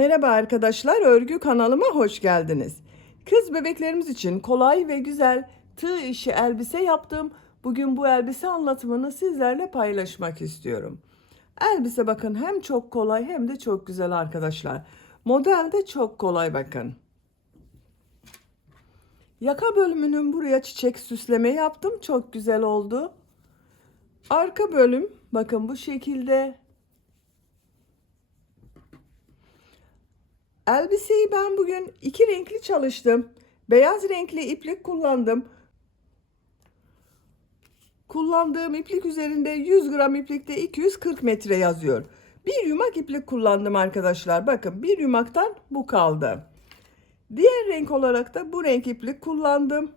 Merhaba arkadaşlar, örgü kanalıma hoş geldiniz. Kız bebeklerimiz için kolay ve güzel tığ işi elbise yaptım. Bugün bu elbise anlatımını sizlerle paylaşmak istiyorum. Elbise bakın hem çok kolay hem de çok güzel arkadaşlar. Model de çok kolay bakın. Yaka bölümünün buraya çiçek süsleme yaptım. Çok güzel oldu. Arka bölüm bakın bu şekilde. Elbiseyi ben bugün iki renkli çalıştım. Beyaz renkli iplik kullandım. Kullandığım iplik üzerinde 100 gram iplikte 240 metre yazıyor. Bir yumak iplik kullandım arkadaşlar. Bakın bir yumaktan bu kaldı. Diğer renk olarak da bu renk iplik kullandım.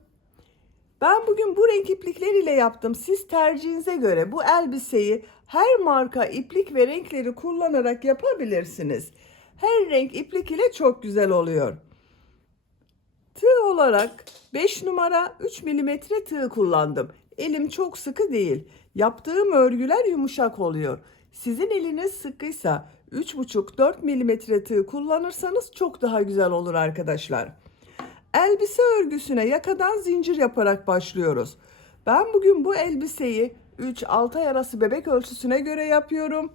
Ben bugün bu renk iplikler ile yaptım. Siz tercihinize göre bu elbiseyi her marka iplik ve renkleri kullanarak yapabilirsiniz. Her renk iplik ile çok güzel oluyor. Tığ olarak 5 numara 3 milimetre tığ kullandım. Elim çok sıkı değil. Yaptığım örgüler yumuşak oluyor. Sizin eliniz sıkıysa 3,5-4 milimetre tığ kullanırsanız çok daha güzel olur arkadaşlar. Elbise örgüsüne yakadan zincir yaparak başlıyoruz. Ben bugün bu elbiseyi 3-6 ay arası bebek ölçüsüne göre yapıyorum.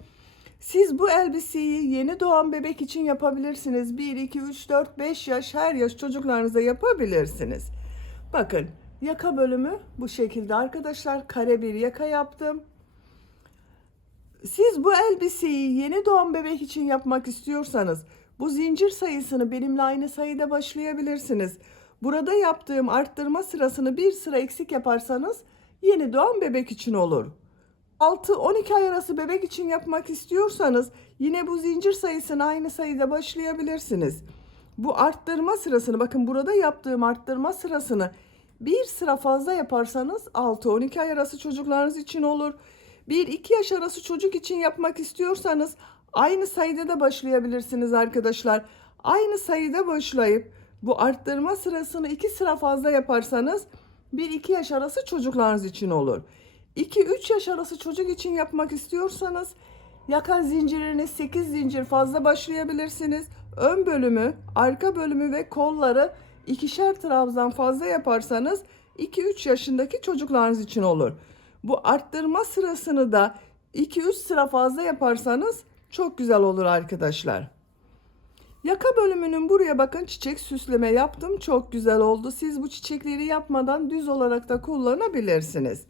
Siz bu elbiseyi yeni doğan bebek için yapabilirsiniz. 1, 2, 3, 4, 5 yaş her yaş çocuklarınıza yapabilirsiniz. Bakın yaka bölümü bu şekilde arkadaşlar. Kare bir yaka yaptım. Siz bu elbiseyi yeni doğan bebek için yapmak istiyorsanız bu zincir sayısını benimle aynı sayıda başlayabilirsiniz. Burada yaptığım arttırma sırasını bir sıra eksik yaparsanız yeni doğan bebek için olur. 6-12 ay arası bebek için yapmak istiyorsanız yine bu zincir sayısını aynı sayıda başlayabilirsiniz. Bu arttırma sırasını bakın burada yaptığım arttırma sırasını bir sıra fazla yaparsanız 6-12 ay arası çocuklarınız için olur. 1-2 yaş arası çocuk için yapmak istiyorsanız aynı sayıda da başlayabilirsiniz arkadaşlar. Aynı sayıda başlayıp bu arttırma sırasını 2 sıra fazla yaparsanız 1-2 yaş arası çocuklarınız için olur. 2-3 yaş arası çocuk için yapmak istiyorsanız yaka zincirini 8 zincir fazla başlayabilirsiniz. Ön bölümü, arka bölümü ve kolları ikişer trabzan fazla yaparsanız 2-3 yaşındaki çocuklarınız için olur. Bu arttırma sırasını da 2-3 sıra fazla yaparsanız çok güzel olur arkadaşlar. Yaka bölümünün buraya bakın çiçek süsleme yaptım. Çok güzel oldu. Siz bu çiçekleri yapmadan düz olarak da kullanabilirsiniz.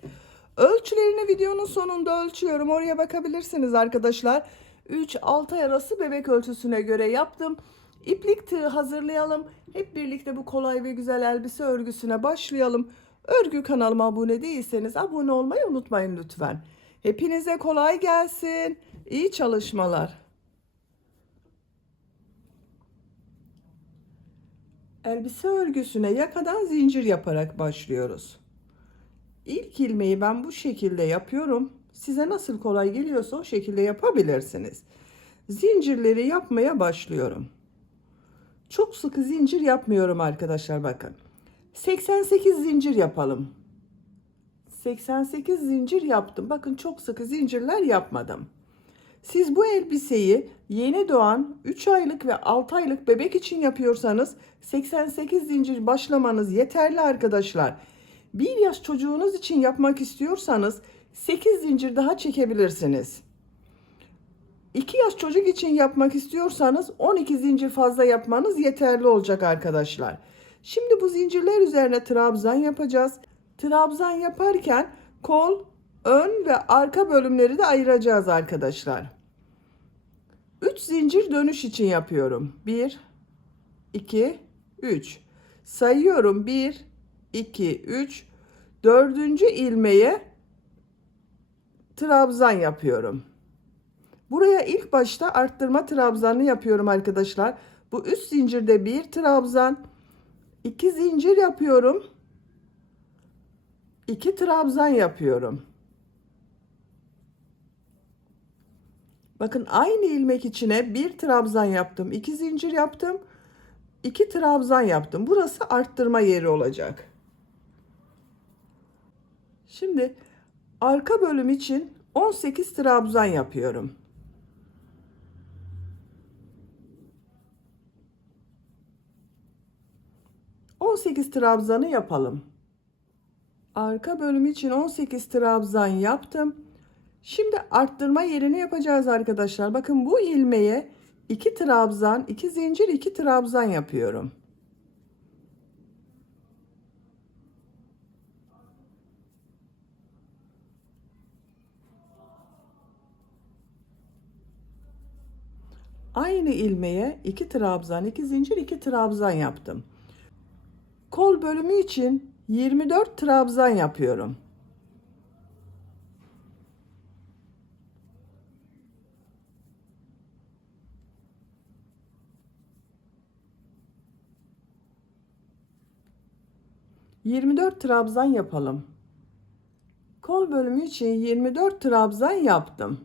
Ölçülerini videonun sonunda ölçüyorum. Oraya bakabilirsiniz arkadaşlar. 3-6 ay arası bebek ölçüsüne göre yaptım. İplik tığ hazırlayalım. Hep birlikte bu kolay ve güzel elbise örgüsüne başlayalım. Örgü kanalıma abone değilseniz abone olmayı unutmayın lütfen. Hepinize kolay gelsin. İyi çalışmalar. Elbise örgüsüne yakadan zincir yaparak başlıyoruz. İlk ilmeği ben bu şekilde yapıyorum. Size nasıl kolay geliyorsa o şekilde yapabilirsiniz. Zincirleri yapmaya başlıyorum. Çok sıkı zincir yapmıyorum arkadaşlar bakın. 88 zincir yapalım. 88 zincir yaptım. Bakın çok sıkı zincirler yapmadım. Siz bu elbiseyi yeni doğan 3 aylık ve 6 aylık bebek için yapıyorsanız 88 zincir başlamanız yeterli arkadaşlar. 1 yaş çocuğunuz için yapmak istiyorsanız 8 zincir daha çekebilirsiniz. 2 yaş çocuk için yapmak istiyorsanız 12 zincir fazla yapmanız yeterli olacak arkadaşlar. Şimdi bu zincirler üzerine trabzan yapacağız. Trabzan yaparken kol, ön ve arka bölümleri de ayıracağız arkadaşlar. 3 zincir dönüş için yapıyorum. 1, 2, 3. Sayıyorum. 1, 2, 3. Dördüncü ilmeğe trabzan yapıyorum. Buraya ilk başta arttırma trabzanını yapıyorum arkadaşlar. Bu üst zincirde bir trabzan, 2 zincir yapıyorum. 2 trabzan yapıyorum. Bakın aynı ilmek içine bir trabzan yaptım. 2 zincir yaptım. 2 trabzan yaptım. Burası arttırma yeri olacak. Şimdi arka bölüm için 18 trabzan yapıyorum. 18 trabzanı yapalım. Arka bölüm için 18 trabzan yaptım. Şimdi arttırma yerini yapacağız arkadaşlar. Bakın bu ilmeğe 2 trabzan, 2 zincir, 2 trabzan yapıyorum. Aynı ilmeğe 2 trabzan, 2 zincir, 2 trabzan yaptım. Kol bölümü için 24 trabzan yapıyorum. ...24 trabzan yapalım. Kol bölümü için 24 trabzan yaptım.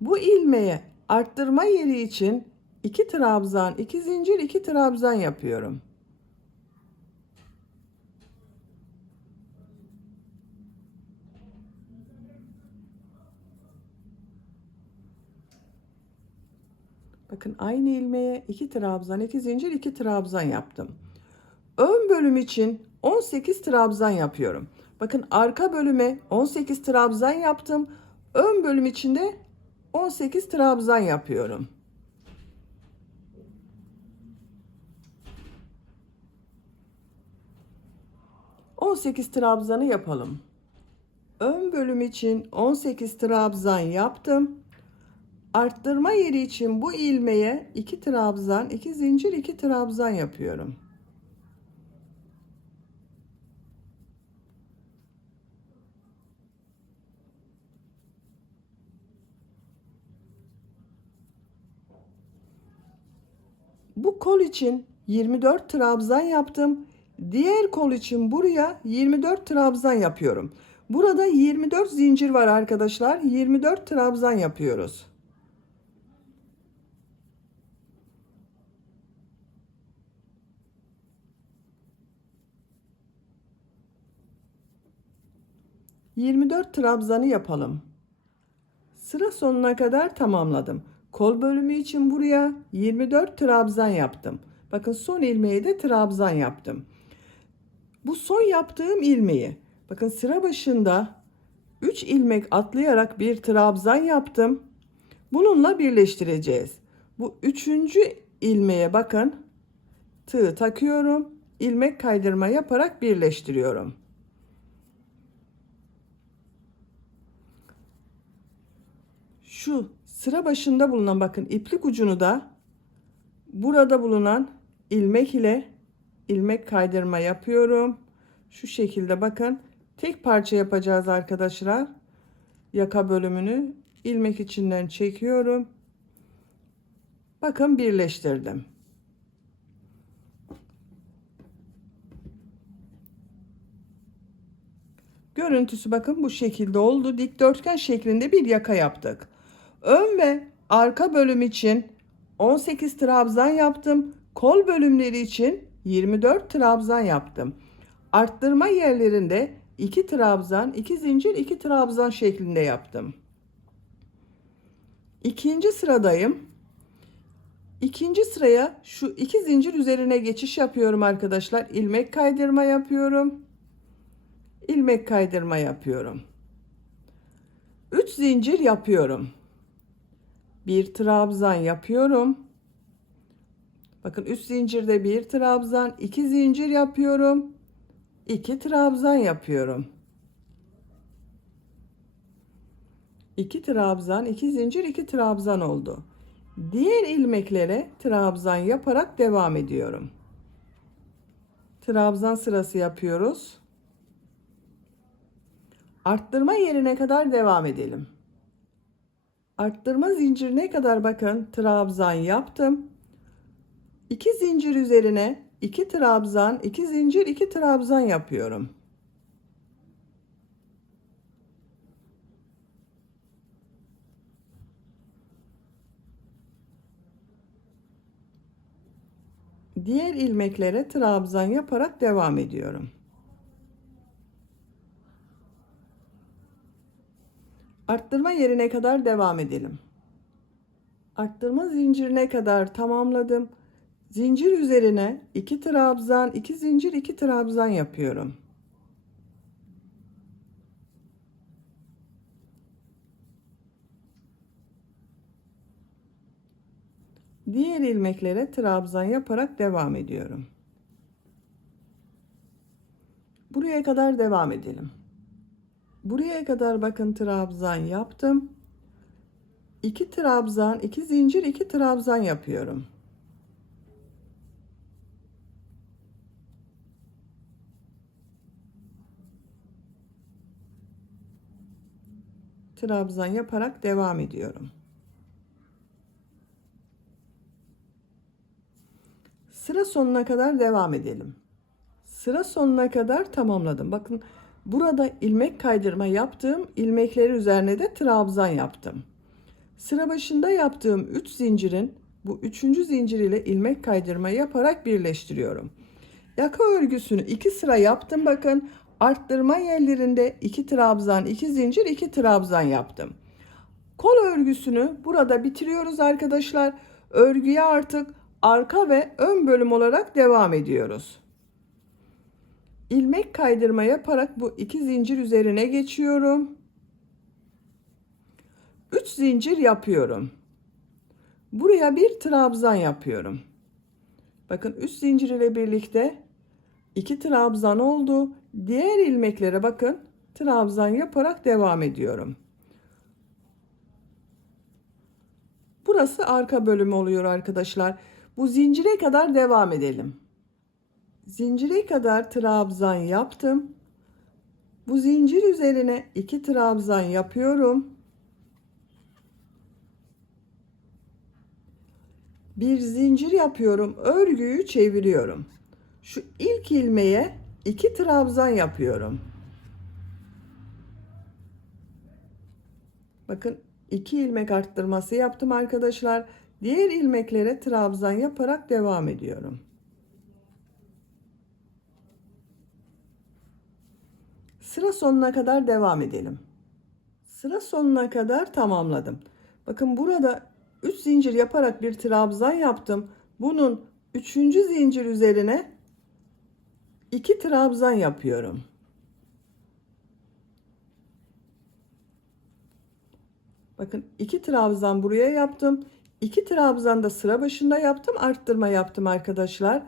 Bu ilmeğe arttırma yeri için 2 trabzan, 2 zincir, 2 trabzan yapıyorum. Bakın aynı ilmeğe 2 trabzan, 2 zincir, 2 trabzan yaptım. Ön bölüm için 18 trabzan yapıyorum. Bakın arka bölüme 18 trabzan yaptım. Ön bölüm için de 18 trabzan yapıyorum. ...18 trabzanı yapalım. Ön bölüm için 18 trabzan yaptım. Arttırma yeri için bu ilmeğe 2 trabzan, 2 zincir, 2 trabzan yapıyorum. Bu kol için 24 trabzan yaptım. Diğer kol için buraya 24 trabzan yapıyorum. Burada 24 zincir var arkadaşlar. 24 trabzan yapıyoruz. ...24 trabzanı yapalım. Sıra sonuna kadar tamamladım. Kol bölümü için buraya 24 trabzan yaptım. Bakın son ilmeğe de trabzan yaptım. Bu son yaptığım ilmeği, bakın sıra başında 3 ilmek atlayarak bir trabzan yaptım. Bununla birleştireceğiz. Bu üçüncü ilmeğe bakın, tığ takıyorum, ilmek kaydırma yaparak birleştiriyorum. Şu sıra başında bulunan bakın iplik ucunu da burada bulunan ilmek ile ilmek kaydırma yapıyorum. Şu şekilde bakın, tek parça yapacağız arkadaşlar. Yaka bölümünü ilmek içinden çekiyorum. Bakın birleştirdim. Görüntüsü bakın bu şekilde oldu. Dikdörtgen şeklinde bir yaka yaptık. Ön ve arka bölüm için 18 trabzan yaptım. Kol bölümleri için 24 trabzan yaptım. Arttırma yerlerinde 2 trabzan, 2 zincir, 2 trabzan şeklinde yaptım. İkinci sıradayım. İkinci sıraya şu 2 zincir üzerine geçiş yapıyorum arkadaşlar. İlmek kaydırma yapıyorum. İlmek kaydırma yapıyorum. 3 zincir yapıyorum. Bir trabzan yapıyorum. Bakın 3 zincirde bir trabzan, 2 zincir yapıyorum. 2 trabzan yapıyorum. 2 trabzan, 2 zincir, 2 trabzan oldu. Diğer ilmeklere trabzan yaparak devam ediyorum. Trabzan sırası yapıyoruz. Arttırma yerine kadar devam edelim. Arttırma zincirine kadar bakın trabzan yaptım. 2 zincir üzerine 2 trabzan, 2 zincir, 2 trabzan yapıyorum. Diğer ilmeklere trabzan yaparak devam ediyorum. Arttırma yerine kadar devam edelim. Arttırma zincirine kadar tamamladım. Zincir üzerine 2 trabzan, 2 zincir, 2 trabzan yapıyorum. Diğer ilmeklere trabzan yaparak devam ediyorum. Buraya kadar devam edelim. Buraya kadar bakın trabzan yaptım. 2 trabzan, 2 zincir, 2 trabzan yapıyorum. Trabzan yaparak devam ediyorum. Sıra sonuna kadar devam edelim. Sıra sonuna kadar tamamladım. Bakın burada ilmek kaydırma yaptım. İlmekleri üzerine de trabzan yaptım. Sıra başında yaptığım 3 zincirin bu 3. zincir ile ilmek kaydırma yaparak birleştiriyorum. Yaka örgüsünü 2 sıra yaptım. Bakın arttırma yerlerinde 2 trabzan, 2 zincir, 2 trabzan yaptım. Kol örgüsünü burada bitiriyoruz arkadaşlar. Örgüye artık arka ve ön bölüm olarak devam ediyoruz. İlmek kaydırma yaparak bu 2 zincir üzerine geçiyorum. 3 zincir yapıyorum. Buraya bir trabzan yapıyorum. Bakın 3 zincir ile birlikte 2 trabzan oldu. Diğer ilmeklere bakın trabzan yaparak devam ediyorum. Burası arka bölümü oluyor arkadaşlar. Bu zincire kadar devam edelim. Zincire kadar trabzan yaptım. Bu zincir üzerine 2 trabzan yapıyorum. Bir zincir yapıyorum. Örgüyü çeviriyorum. Şu ilk ilmeğe 2 trabzan yapıyorum. Bakın 2 ilmek arttırması yaptım arkadaşlar. Diğer ilmeklere trabzan yaparak devam ediyorum. Sıra sonuna kadar devam edelim. Sıra sonuna kadar tamamladım. Bakın burada 3 zincir yaparak bir trabzan yaptım. Bunun 3. zincir üzerine 2 trabzan yapıyorum. Bakın 2 trabzan buraya yaptım. 2 trabzan da sıra başında yaptım. Arttırma yaptım arkadaşlar.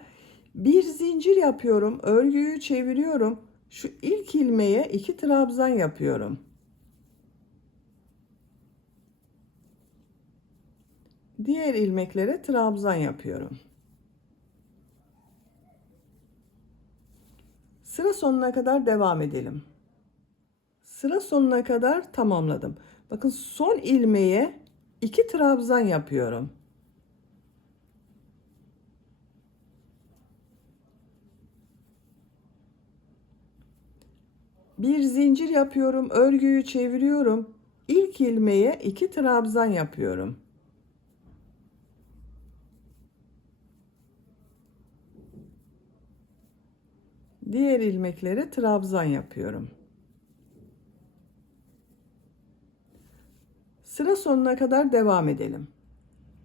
Bir zincir yapıyorum. Örgüyü çeviriyorum. Şu ilk ilmeğe 2 trabzan yapıyorum. Diğer ilmeklere trabzan yapıyorum. Sıra sonuna kadar devam edelim. Sıra sonuna kadar tamamladım. Bakın son ilmeğe 2 trabzan yapıyorum. Bir zincir yapıyorum, örgüyü çeviriyorum. İlk ilmeğe 2 trabzan yapıyorum. Diğer ilmeklere trabzan yapıyorum. Sıra sonuna kadar devam edelim.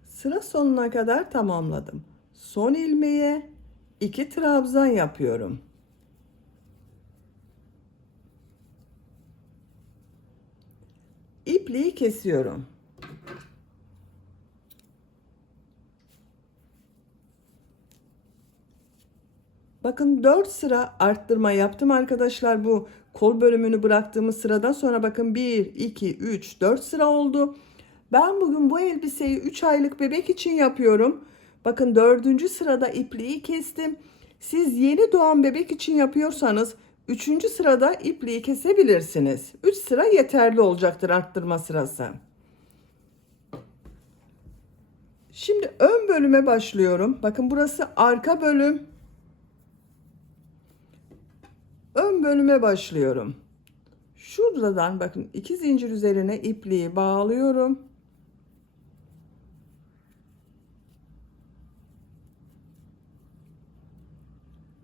Sıra sonuna kadar tamamladım. Son ilmeğe 2 trabzan yapıyorum. İpliği kesiyorum. Bakın 4 sıra arttırma yaptım arkadaşlar. Bu kol bölümünü bıraktığımız sıradan sonra bakın 1, 2, 3, 4 sıra oldu. Ben bugün bu elbiseyi 3 aylık bebek için yapıyorum. Bakın 4. sırada ipliği kestim. Siz yeni doğan bebek için yapıyorsanız 3. sırada ipliği kesebilirsiniz. 3 sıra yeterli olacaktır arttırma sırası. Şimdi ön bölüme başlıyorum. Bakın burası arka bölüm. Ön bölüme başlıyorum. Şuradan bakın 2 zincir üzerine ipliği bağlıyorum.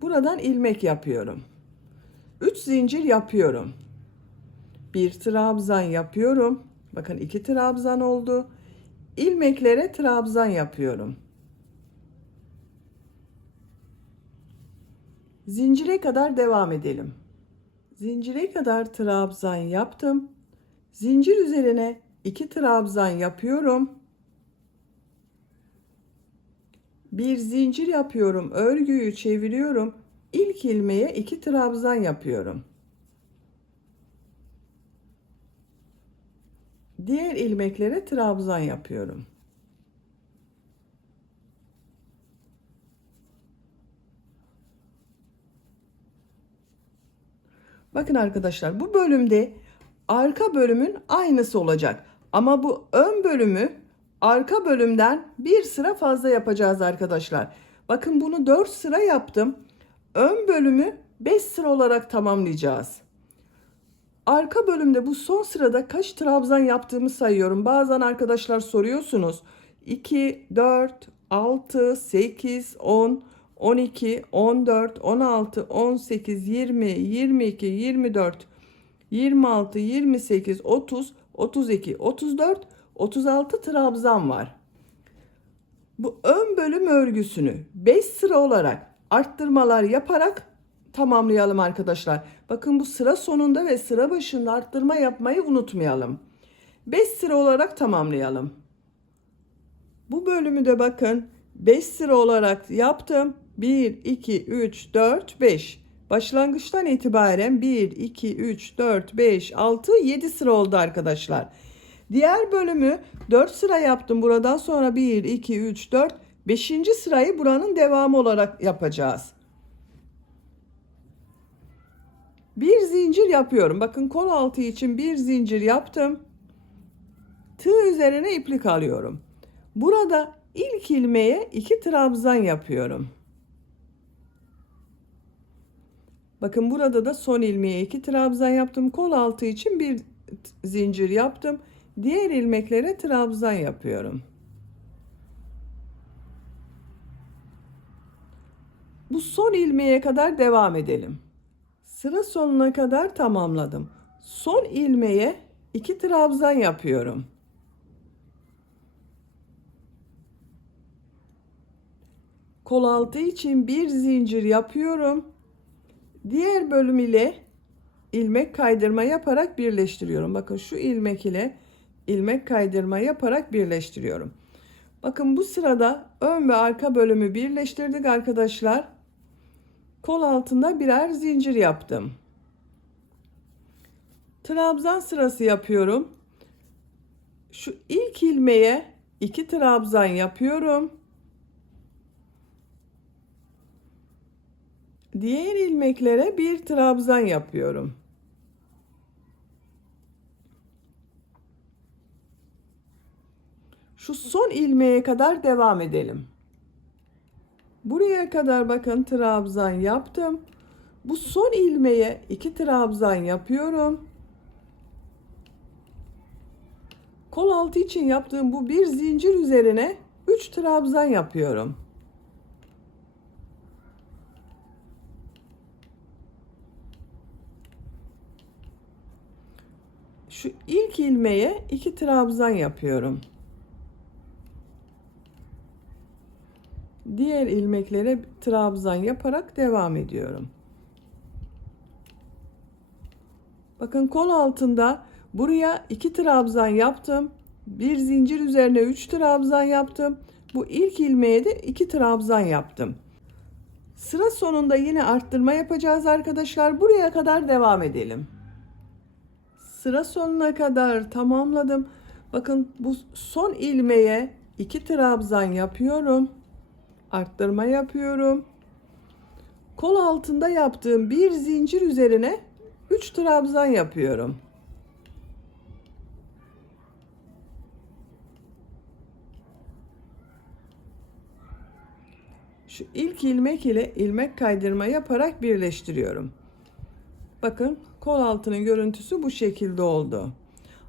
Buradan ilmek yapıyorum. 3 zincir yapıyorum. Bir trabzan yapıyorum. Bakın 2 trabzan oldu. İlmeklere trabzan yapıyorum. Zincire kadar devam edelim. Zincire kadar trabzan yaptım. Zincir üzerine 2 trabzan yapıyorum. Bir zincir yapıyorum, örgüyü çeviriyorum. İlk ilmeğe 2 trabzan yapıyorum. Diğer ilmeklere trabzan yapıyorum. Bakın arkadaşlar, bu bölümde arka bölümün aynısı olacak. Ama bu ön bölümü arka bölümden bir sıra fazla yapacağız arkadaşlar. Bakın bunu 4 sıra yaptım. Ön bölümü 5 sıra olarak tamamlayacağız. Arka bölümde bu son sırada kaç trabzan yaptığımı sayıyorum. Bazen arkadaşlar soruyorsunuz. 2, 4, 6, 8, 10, 12, 14, 16, 18, 20, 22, 24, 26, 28, 30, 32, 34, 36 trabzan var. Bu ön bölüm örgüsünü 5 sıra olarak arttırmalar yaparak tamamlayalım arkadaşlar. Bakın bu sıra sonunda ve sıra başında arttırma yapmayı unutmayalım. 5 sıra olarak tamamlayalım. Bu bölümü de bakın 5 sıra olarak yaptım. 1, 2, 3, 4, 5. Başlangıçtan itibaren 1, 2, 3, 4, 5, 6, 7 sıra oldu arkadaşlar. Diğer bölümü 4 sıra yaptım. Buradan sonra 1, 2, 3, 4, 5. sırayı buranın devamı olarak yapacağız. Bir zincir yapıyorum. Bakın kol altı için bir zincir yaptım. Tığ üzerine iplik alıyorum. Burada ilk ilmeğe 2 trabzan yapıyorum. Bakın burada da son ilmeğe 2 trabzan yaptım. Kol altı için bir zincir yaptım. Diğer ilmeklere trabzan yapıyorum. Bu son ilmeğe kadar devam edelim. Sıra sonuna kadar tamamladım. Son ilmeğe 2 trabzan yapıyorum. Kol altı için bir zincir yapıyorum. Diğer bölüm ile ilmek kaydırma yaparak birleştiriyorum. Bakın şu ilmek ile ilmek kaydırma yaparak birleştiriyorum. Bakın bu sırada ön ve arka bölümü birleştirdik arkadaşlar. Kol altında birer zincir yaptım. Trabzan sırası yapıyorum. Şu ilk ilmeğe 2 trabzan yapıyorum. Diğer ilmeklere bir trabzan yapıyorum. Şu son ilmeğe kadar devam edelim. Buraya kadar bakın trabzan yaptım. Bu son ilmeğe 2 trabzan yapıyorum. Kol altı için yaptığım bu bir zincir üzerine 3 trabzan yapıyorum. Şu ilk ilmeğe 2 trabzan yapıyorum. Diğer ilmeklere trabzan yaparak devam ediyorum. Bakın kol altında buraya 2 trabzan yaptım. Bir zincir üzerine 3 trabzan yaptım. Bu ilk ilmeğe de 2 trabzan yaptım. Sıra sonunda yine arttırma yapacağız arkadaşlar. Buraya kadar devam edelim. Sıra sonuna kadar tamamladım. Bakın bu son ilmeğe 2 trabzan yapıyorum. Arttırma yapıyorum. Kol altında yaptığım bir zincir üzerine 3 trabzan yapıyorum. Şu ilk ilmek ile ilmek kaydırma yaparak birleştiriyorum. Bakın kol altının görüntüsü bu şekilde oldu.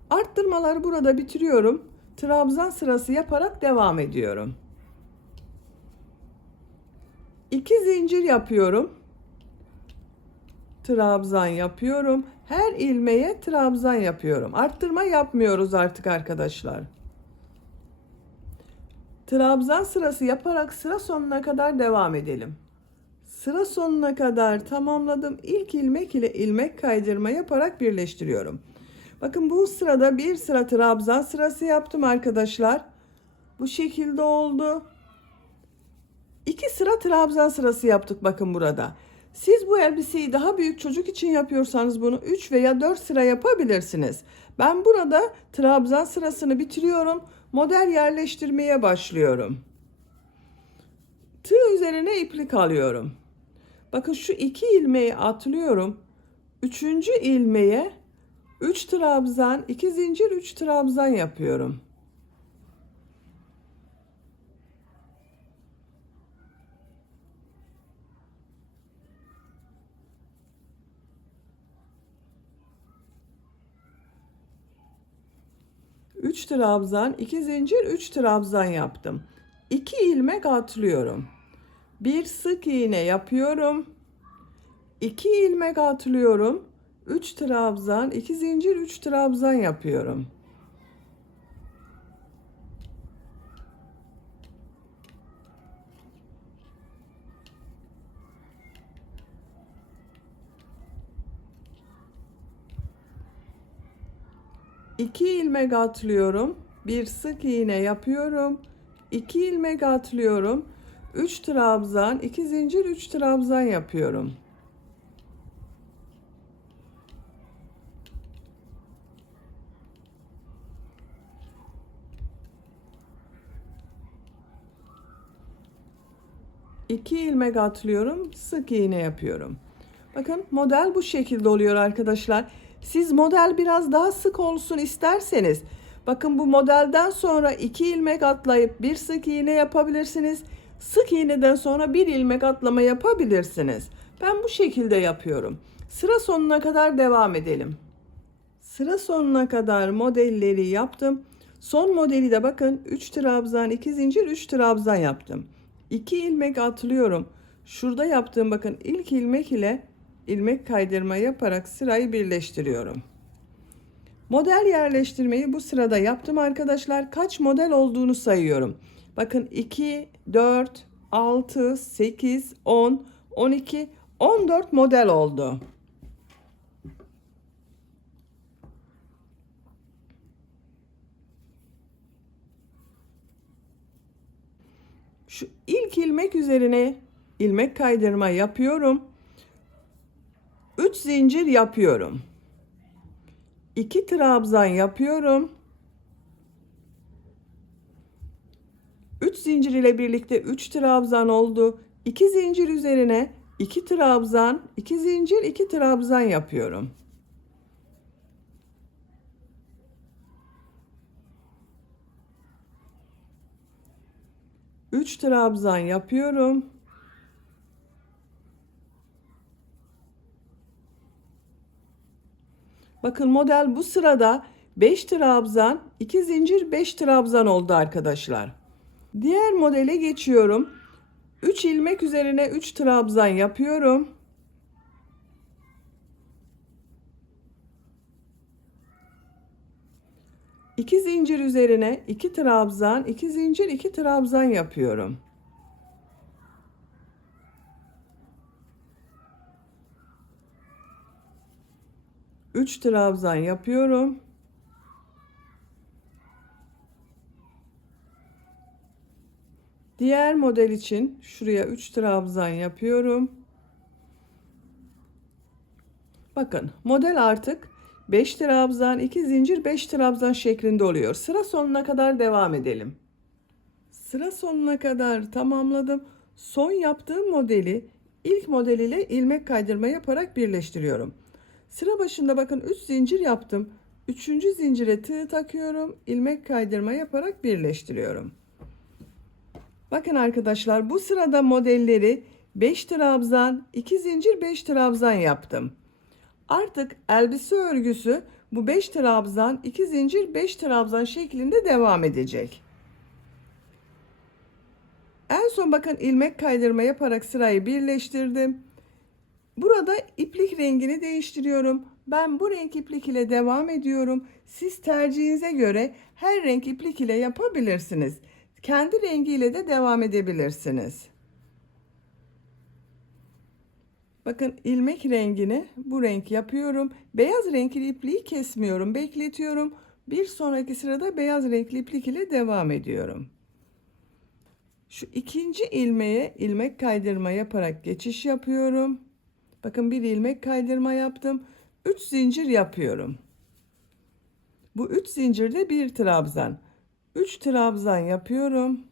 Arttırmaları burada bitiriyorum. Trabzan sırası yaparak devam ediyorum. 2 zincir yapıyorum. Trabzan yapıyorum. Her ilmeğe trabzan yapıyorum. Arttırma yapmıyoruz artık arkadaşlar. Trabzan sırası yaparak sıra sonuna kadar devam edelim. Sıra sonuna kadar tamamladım. İlk ilmek ile ilmek kaydırma yaparak birleştiriyorum. Bakın bu sırada bir sıra trabzan sırası yaptım arkadaşlar. Bu şekilde oldu. 2 sıra trabzan sırası yaptık bakın burada. Siz bu elbiseyi daha büyük çocuk için yapıyorsanız bunu 3 veya 4 sıra yapabilirsiniz. Ben burada trabzan sırasını bitiriyorum. Model yerleştirmeye başlıyorum. Tığ üzerine iplik alıyorum. Bakın şu 2 ilmeği atlıyorum. 3. ilmeğe 3 trabzan, 2 zincir, 3 trabzan yapıyorum. Üç trabzan, 2 zincir, 3 trabzan yaptım. 2 ilmek atlıyorum. Bir sık iğne yapıyorum. 2 ilmek atlıyorum. 3 trabzan, 2 zincir, 3 trabzan yapıyorum. İki ilmek atlıyorum. Bir sık iğne yapıyorum. 2 ilmek atlıyorum. 3 trabzan, 2 zincir, 3 trabzan yapıyorum. İki ilmek atlıyorum, sık iğne yapıyorum. Bakın model bu şekilde oluyor arkadaşlar. Siz model biraz daha sık olsun isterseniz, bakın bu modelden sonra 2 ilmek atlayıp bir sık iğne yapabilirsiniz. Sık iğneden sonra bir ilmek atlama yapabilirsiniz. Ben bu şekilde yapıyorum. Sıra sonuna kadar devam edelim. Sıra sonuna kadar modelleri yaptım. Son modeli de bakın 3 trabzan, 2 zincir, 3 trabzan yaptım. 2 ilmek atlıyorum. Şurada yaptığım bakın ilk ilmek ile ilmek kaydırma yaparak sırayı birleştiriyorum. Model yerleştirmeyi bu sırada yaptım arkadaşlar. Kaç model olduğunu sayıyorum. Bakın 2, 4, 6, 8, 10, 12, 14 model oldu. Şu ilk ilmek üzerine ilmek kaydırma yapıyorum. 3 zincir yapıyorum. 2 trabzan yapıyorum. 3 zincir ile birlikte 3 trabzan oldu. 2 zincir üzerine 2 trabzan, 2 zincir, 2 trabzan yapıyorum. Üç trabzan yapıyorum. Bakın model bu sırada 5 trabzan, 2 zincir, 5 trabzan oldu arkadaşlar. Diğer modele geçiyorum. 3 ilmek üzerine 3 trabzan yapıyorum. İki zincir üzerine 2 trabzan, 2 zincir, 2 trabzan yapıyorum. Üç trabzan yapıyorum. Diğer model için şuraya 3 trabzan yapıyorum. Bakın model artık 5 trabzan, 2 zincir, 5 trabzan şeklinde oluyor. Sıra sonuna kadar devam edelim. Sıra sonuna kadar tamamladım. Son yaptığım modeli ilk model ile ilmek kaydırma yaparak birleştiriyorum. Sıra başında bakın 3 zincir yaptım. 3. zincire tığ takıyorum. İlmek kaydırma yaparak birleştiriyorum. Bakın arkadaşlar bu sırada modelleri 5 trabzan, 2 zincir, 5 trabzan yaptım. Artık elbise örgüsü bu 5 trabzan, 2 zincir, 5 trabzan şeklinde devam edecek. En son bakın ilmek kaydırma yaparak sırayı birleştirdim. Burada iplik rengini değiştiriyorum. Ben bu renk iplik ile devam ediyorum. Siz tercihinize göre her renk iplik ile yapabilirsiniz. Kendi rengiyle de devam edebilirsiniz. Bakın ilmek rengini bu renk yapıyorum. Beyaz renkli ipliği kesmiyorum, bekletiyorum. Bir sonraki sırada beyaz renkli iplik ile devam ediyorum. Şu ikinci ilmeğe ilmek kaydırma yaparak geçiş yapıyorum. Bakın bir ilmek kaydırma yaptım. 3 zincir yapıyorum. Bu 3 zincirde bir trabzan. 3 trabzan yapıyorum.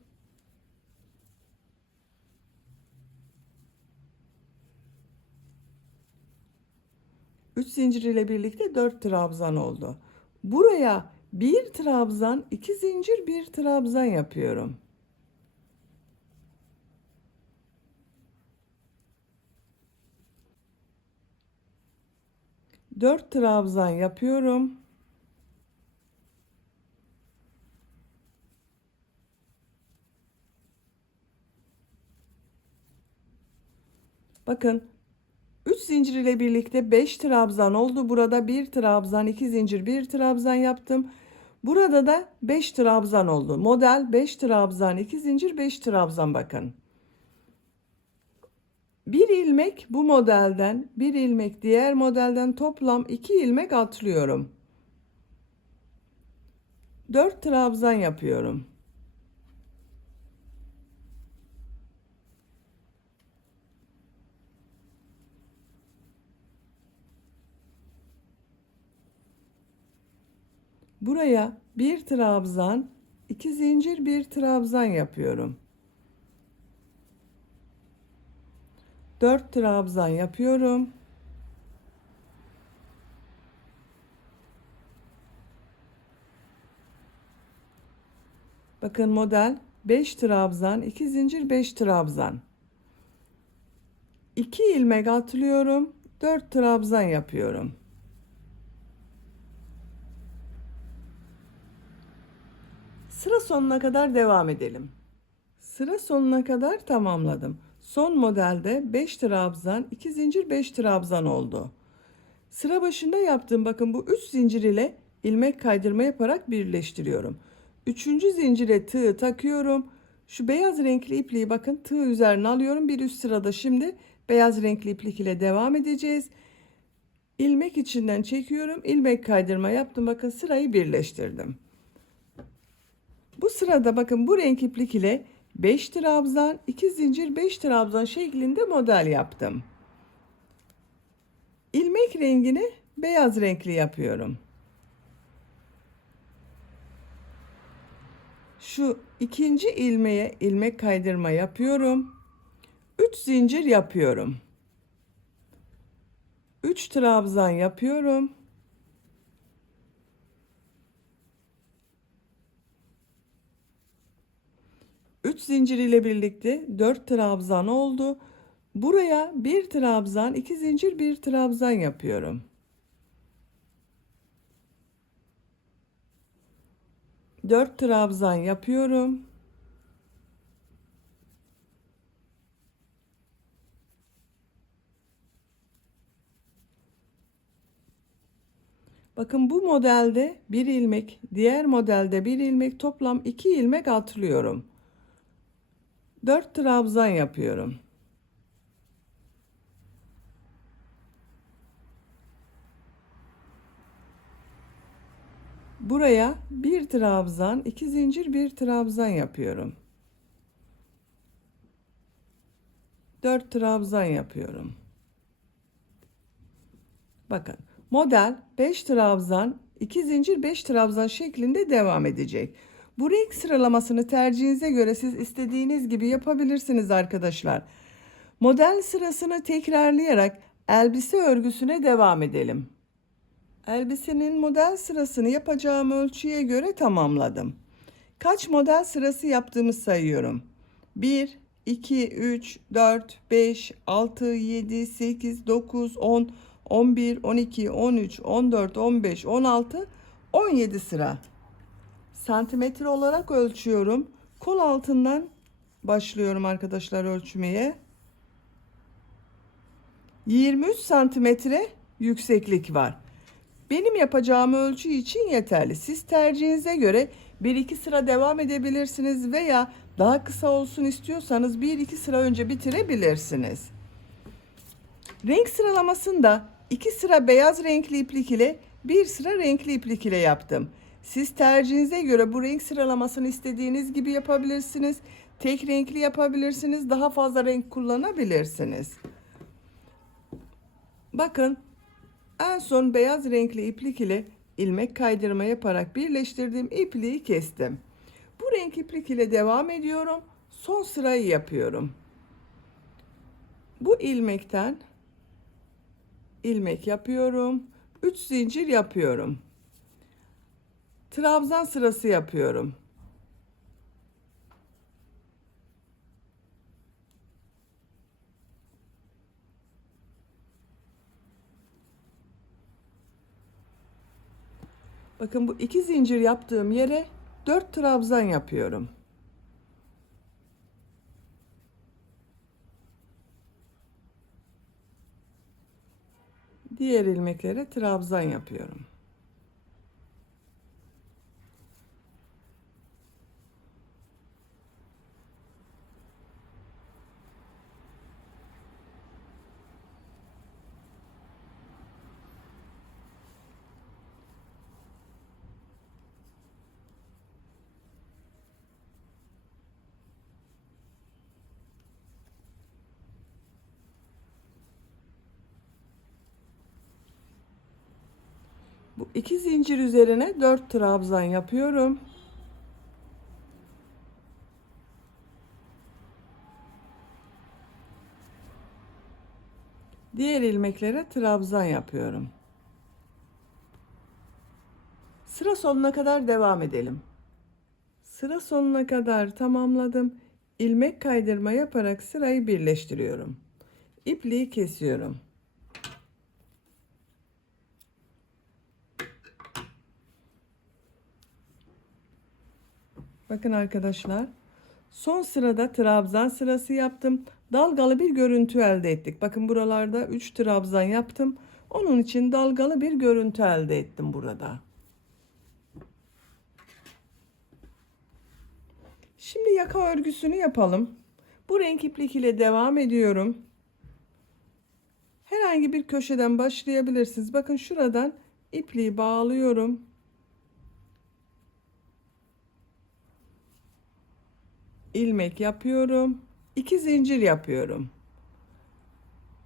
Üç zincir ile birlikte 4 trabzan oldu. Buraya bir trabzan, 2 zincir, bir trabzan yapıyorum. Dört trabzan yapıyorum. Bakın 3 zincir ile birlikte 5 trabzan oldu. Burada bir trabzan, 2 zincir, bir trabzan yaptım. Burada da 5 trabzan oldu. Model 5 trabzan, 2 zincir, 5 trabzan bakın. Bir ilmek bu modelden, bir ilmek diğer modelden, toplam 2 ilmek atlıyorum. 4 trabzan yapıyorum. Buraya bir trabzan, 2 zincir, bir trabzan yapıyorum. 4 trabzan yapıyorum. Bakın model 5 trabzan, 2 zincir, 5 trabzan. 2 ilmek atlıyorum. 4 trabzan yapıyorum. Sıra sonuna kadar devam edelim. Sıra sonuna kadar tamamladım. Son modelde 5 trabzan, 2 zincir, 5 trabzan oldu. Sıra başında yaptığım bakın bu 3 zincir ile ilmek kaydırma yaparak birleştiriyorum. 3. zincire tığ takıyorum. Şu beyaz renkli ipliği bakın tığ üzerine alıyorum. Bir üst sırada şimdi beyaz renkli iplik ile devam edeceğiz. İlmek içinden çekiyorum. İlmek kaydırma yaptım. Bakın sırayı birleştirdim. Bu sırada bakın bu renk iplik ile 5 trabzan, 2 zincir, 5 trabzan şeklinde model yaptım. İlmek rengini beyaz renkli yapıyorum. Şu ikinci ilmeğe ilmek kaydırma yapıyorum. 3 zincir yapıyorum. 3 trabzan yapıyorum. Üç zincir ile birlikte 4 trabzan oldu. Buraya bir trabzan, 2 zincir, bir trabzan yapıyorum. Dört trabzan yapıyorum. Bakın bu modelde bir ilmek, diğer modelde bir ilmek, toplam 2 ilmek atlıyorum. 4 trabzan yapıyorum. Buraya bir trabzan, 2 zincir, bir trabzan yapıyorum. 4 trabzan yapıyorum. Bakın model 5 trabzan, 2 zincir, 5 trabzan şeklinde devam edecek. Bu renk sıralamasını tercihinize göre siz istediğiniz gibi yapabilirsiniz arkadaşlar. Model sırasını tekrarlayarak elbise örgüsüne devam edelim. Elbisenin model sırasını yapacağım ölçüye göre tamamladım. Kaç model sırası yaptığımı sayıyorum. 1, 2, 3, 4, 5, 6, 7, 8, 9, 10, 11, 12, 13, 14, 15, 16, 17 sıra. Santimetre olarak ölçüyorum. Kol altından başlıyorum arkadaşlar ölçmeye. 23 santimetre yükseklik var. Benim yapacağım ölçü için yeterli. Siz tercihinize göre 1-2 sıra devam edebilirsiniz veya daha kısa olsun istiyorsanız 1-2 sıra önce bitirebilirsiniz. Renk sıralamasında 2 sıra beyaz renkli iplik ile 1 sıra renkli iplik ile yaptım. Siz tercihinize göre bu renk sıralamasını istediğiniz gibi yapabilirsiniz. Tek renkli yapabilirsiniz. Daha fazla renk kullanabilirsiniz. Bakın, en son beyaz renkli iplik ile ilmek kaydırma yaparak birleştirdiğim ipliği kestim. Bu renk iplik ile devam ediyorum. Son sırayı yapıyorum. Bu ilmekten ilmek yapıyorum. 3 zincir yapıyorum. Trabzan sırası yapıyorum. Bakın, bu 2 zincir yaptığım yere 4 trabzan yapıyorum. Diğer ilmeklere trabzan yapıyorum. Bu 2 zincir üzerine 4 trabzan yapıyorum. Diğer ilmeklere trabzan yapıyorum. Sıra sonuna kadar devam edelim. Sıra sonuna kadar tamamladım. İlmek kaydırma yaparak sırayı birleştiriyorum. İpliği kesiyorum. Bakın arkadaşlar, son sırada trabzan sırası yaptım. Dalgalı bir görüntü elde ettik. Bakın, buralarda 3 trabzan yaptım. Onun için dalgalı bir görüntü elde ettim burada. Şimdi yaka örgüsünü yapalım. Bu renk iplik ile devam ediyorum. Herhangi bir köşeden başlayabilirsiniz. Bakın, şuradan ipliği bağlıyorum. İlmek yapıyorum. 2 zincir yapıyorum.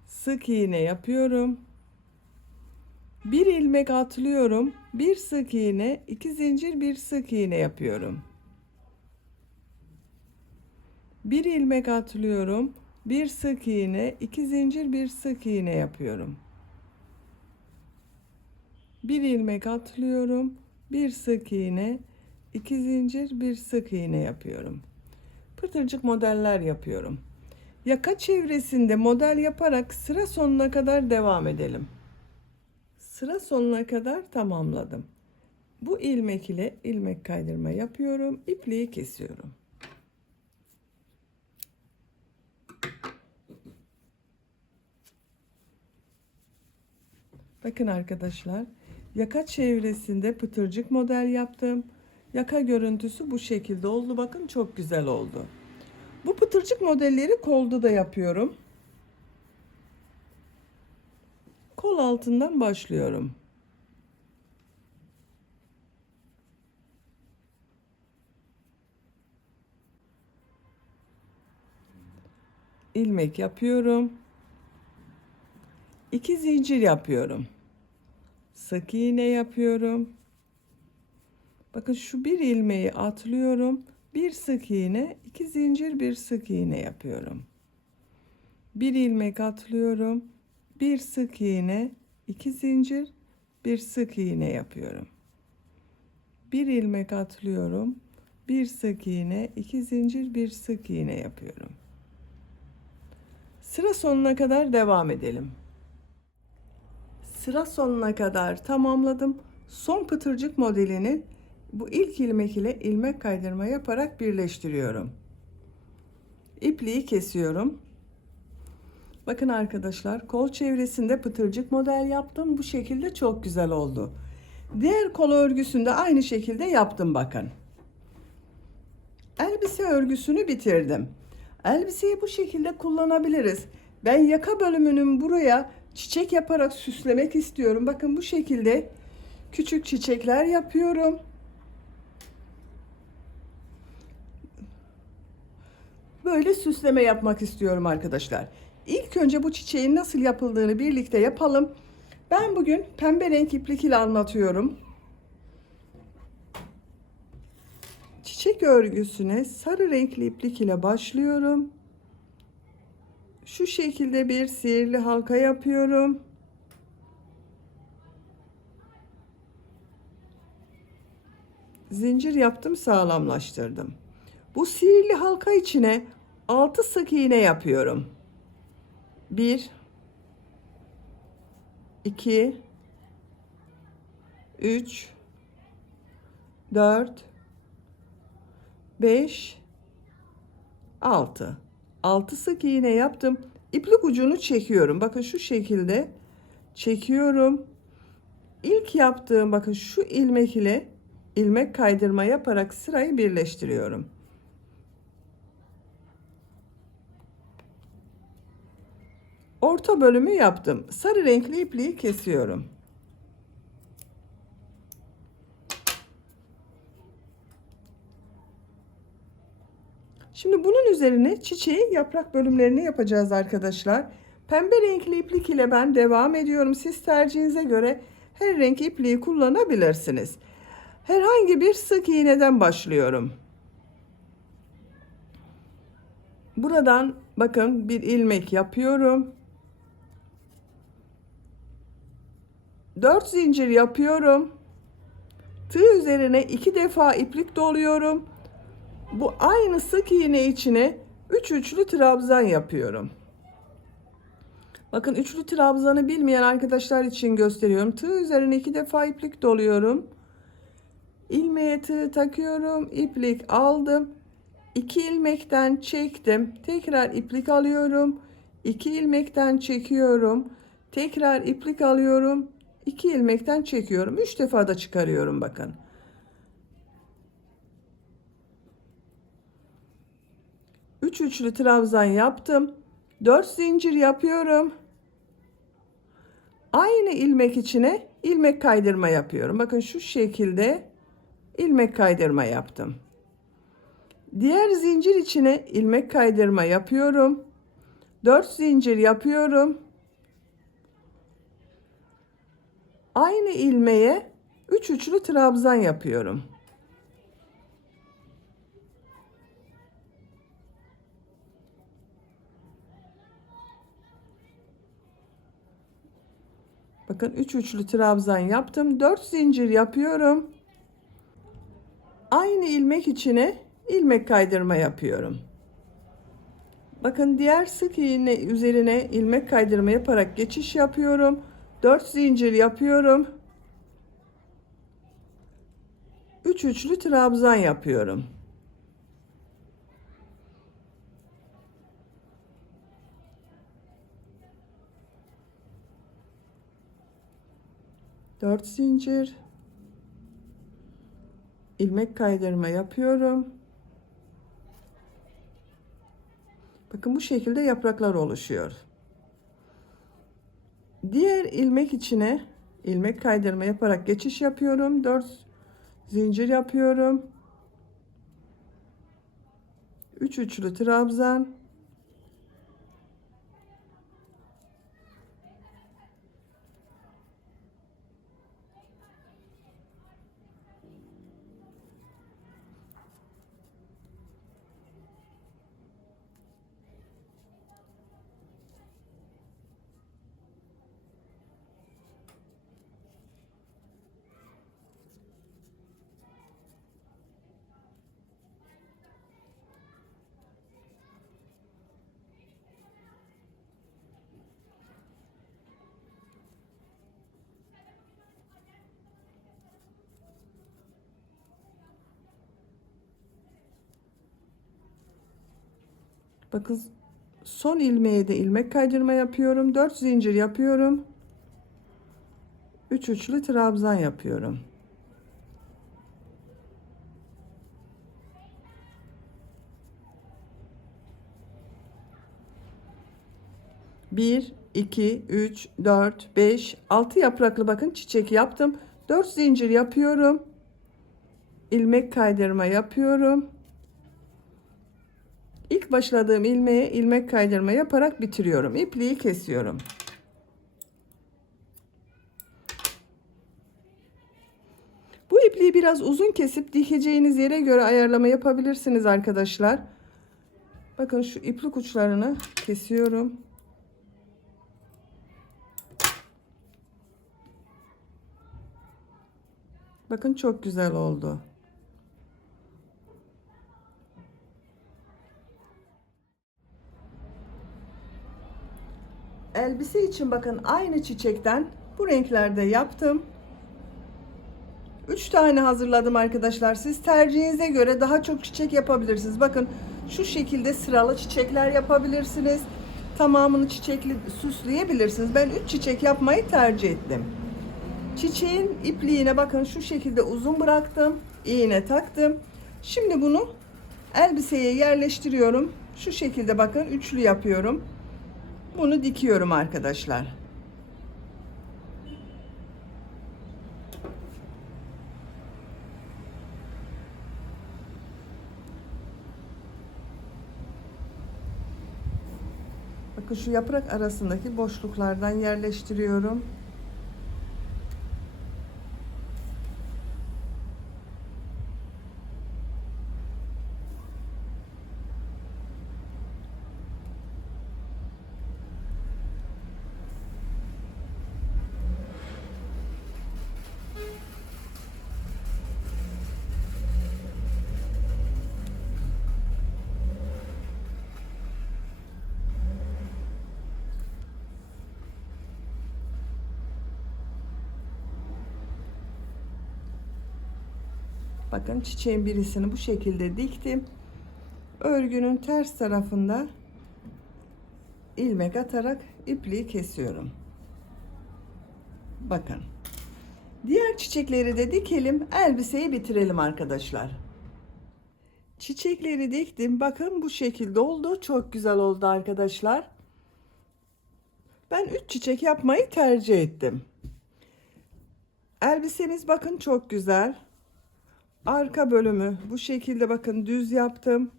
Sık iğne yapıyorum. Bir ilmek atlıyorum. Bir sık iğne, 2 zincir, bir sık iğne yapıyorum. Bir ilmek atlıyorum. Bir sık iğne, 2 zincir, bir sık iğne yapıyorum. Bir ilmek atlıyorum. Bir sık iğne, 2 zincir, bir sık iğne yapıyorum. Pıtırcık modeller yapıyorum. Yaka çevresinde model yaparak sıra sonuna kadar devam edelim. Sıra sonuna kadar tamamladım. Bu ilmek ile ilmek kaydırma yapıyorum. İpliği kesiyorum. Bakın arkadaşlar, yaka çevresinde pıtırcık model yaptım. Yaka görüntüsü bu şekilde oldu. Bakın, çok güzel oldu. Bu pıtırcık modelleri kolda da yapıyorum. Kol altından başlıyorum. İlmek yapıyorum. 2 zincir yapıyorum. Sık iğne yapıyorum. Bakın, şu bir ilmeği atlıyorum. Bir sık iğne, 2 zincir, bir sık iğne yapıyorum. Bir ilmek atlıyorum. Bir sık iğne, 2 zincir, bir sık iğne yapıyorum. Bir ilmek atlıyorum. Bir sık iğne, 2 zincir, bir sık iğne yapıyorum. Sıra sonuna kadar devam edelim. Sıra sonuna kadar tamamladım. Son pıtırcık modelini bu ilk ilmek ile ilmek kaydırma yaparak birleştiriyorum. İpliği kesiyorum. Bakın arkadaşlar, kol çevresinde pıtırcık model yaptım. Bu şekilde çok güzel oldu. Diğer kol örgüsünde aynı şekilde yaptım bakın. Elbise örgüsünü bitirdim. Elbiseyi bu şekilde kullanabiliriz. Ben yaka bölümünün buraya çiçek yaparak süslemek istiyorum. Bakın bu şekilde küçük çiçekler yapıyorum. Böyle süsleme yapmak istiyorum arkadaşlar. İlk önce bu çiçeğin nasıl yapıldığını birlikte yapalım. Ben bugün pembe renk iplik ile anlatıyorum. Çiçek örgüsüne sarı renkli iplik ile başlıyorum. Şu şekilde bir sihirli halka yapıyorum. Zincir yaptım, sağlamlaştırdım. Bu sihirli halka içine 6 sık iğne yapıyorum. 1 2 3 4 5 6 6 sık iğne yaptım. İplik ucunu çekiyorum. Bakın şu şekilde çekiyorum. İlk yaptığım, bakın şu ilmek ile ilmek kaydırma yaparak sırayı birleştiriyorum. Orta bölümü yaptım. Sarı renkli ipliği kesiyorum. Şimdi bunun üzerine çiçeğin yaprak bölümlerini yapacağız arkadaşlar. Pembe renkli iplik ile ben devam ediyorum. Siz tercihinize göre her renk ipliği kullanabilirsiniz. Herhangi bir sık iğneden başlıyorum. Buradan bakın bir ilmek yapıyorum. 4 zincir yapıyorum. Tığ üzerine 2 defa iplik doluyorum. Bu aynı sık iğne içine 3 üçlü trabzan yapıyorum. Bakın üçlü trabzanı bilmeyen arkadaşlar için gösteriyorum. Tığ üzerine 2 defa iplik doluyorum. İlmeğe tığ takıyorum. İplik aldım. 2 ilmekten çektim. Tekrar iplik alıyorum. 2 ilmekten çekiyorum. Tekrar iplik alıyorum. 2 ilmekten çekiyorum. 3 defa da çıkarıyorum bakın. Üç üçlü trabzan yaptım. 4 zincir yapıyorum. Aynı ilmek içine ilmek kaydırma yapıyorum. Bakın şu şekilde ilmek kaydırma yaptım. Diğer zincir içine ilmek kaydırma yapıyorum. 4 zincir yapıyorum. Aynı ilmeğe 3 üçlü trabzan yapıyorum. Bakın 3 üçlü trabzan yaptım. 4 zincir yapıyorum. Aynı ilmek içine ilmek kaydırma yapıyorum. Bakın diğer sık iğne üzerine ilmek kaydırma yaparak geçiş yapıyorum. 4 zincir yapıyorum. 3 üçlü trabzan yapıyorum. Dört zincir, ilmek kaydırma yapıyorum. Bakın bu şekilde yapraklar oluşuyor. Diğer ilmek içine ilmek kaydırma yaparak geçiş yapıyorum. 4 zincir yapıyorum. 3 üçlü trabzan. Bakın son ilmeğe de ilmek kaydırma yapıyorum. 4 zincir yapıyorum. 3 üçlü trabzan yapıyorum. 1, 2, 3, 4, 5, 6 yapraklı bakın çiçek yaptım. 4 zincir yapıyorum. İlmek kaydırma yapıyorum. İlk başladığım ilmeğe ilmek kaydırma yaparak bitiriyorum. İpliği kesiyorum. Bu ipliği biraz uzun kesip dikeceğiniz yere göre ayarlama yapabilirsiniz arkadaşlar. Bakın şu iplik uçlarını kesiyorum. Bakın çok güzel oldu. Elbise için bakın aynı çiçekten bu renklerde yaptım. 3 tane hazırladım arkadaşlar. Siz tercihinize göre daha çok çiçek yapabilirsiniz. Bakın şu şekilde sıralı çiçekler yapabilirsiniz. Tamamını çiçekli süsleyebilirsiniz. Ben 3 çiçek yapmayı tercih ettim. Çiçeğin ipliğine bakın şu şekilde uzun bıraktım. İğne taktım. Şimdi bunu elbiseye yerleştiriyorum. Şu şekilde bakın üçlü yapıyorum. Bunu dikiyorum arkadaşlar. Bakın şu yaprak arasındaki boşluklardan yerleştiriyorum. Bakın çiçeğin birisini bu şekilde diktim. Örgünün ters tarafında ilmek atarak ipliği kesiyorum. Bakın. Diğer çiçekleri de dikelim. Elbiseyi bitirelim arkadaşlar. Çiçekleri diktim. Bakın bu şekilde oldu. Çok güzel oldu arkadaşlar. Ben 3 çiçek yapmayı tercih ettim. Elbisemiz bakın çok güzel. Arka bölümü bu şekilde bakın düz yaptım.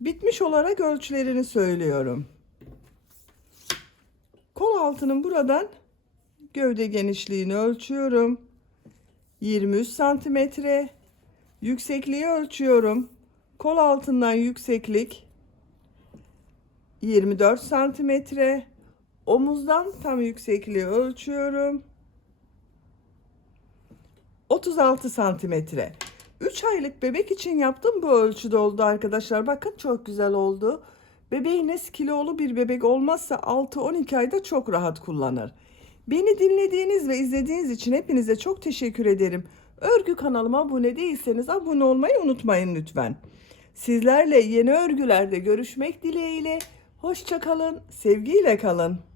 Bitmiş olarak ölçülerini söylüyorum. Kol altının buradan gövde genişliğini ölçüyorum. 23 santimetre. Yüksekliği ölçüyorum. Kol altından yükseklik 24 santimetre. Omuzdan tam yüksekliği ölçüyorum. 36 santimetre. 3 aylık bebek için yaptım, bu ölçüde oldu arkadaşlar. Bakın çok güzel oldu. Bebeğiniz kilolu bir bebek olmazsa 6-12 ayda çok rahat kullanır. Beni dinlediğiniz ve izlediğiniz için hepinize çok teşekkür ederim. Örgü kanalıma abone değilseniz abone olmayı unutmayın lütfen. Sizlerle yeni örgülerde görüşmek dileğiyle. Hoşça kalın, sevgiyle kalın.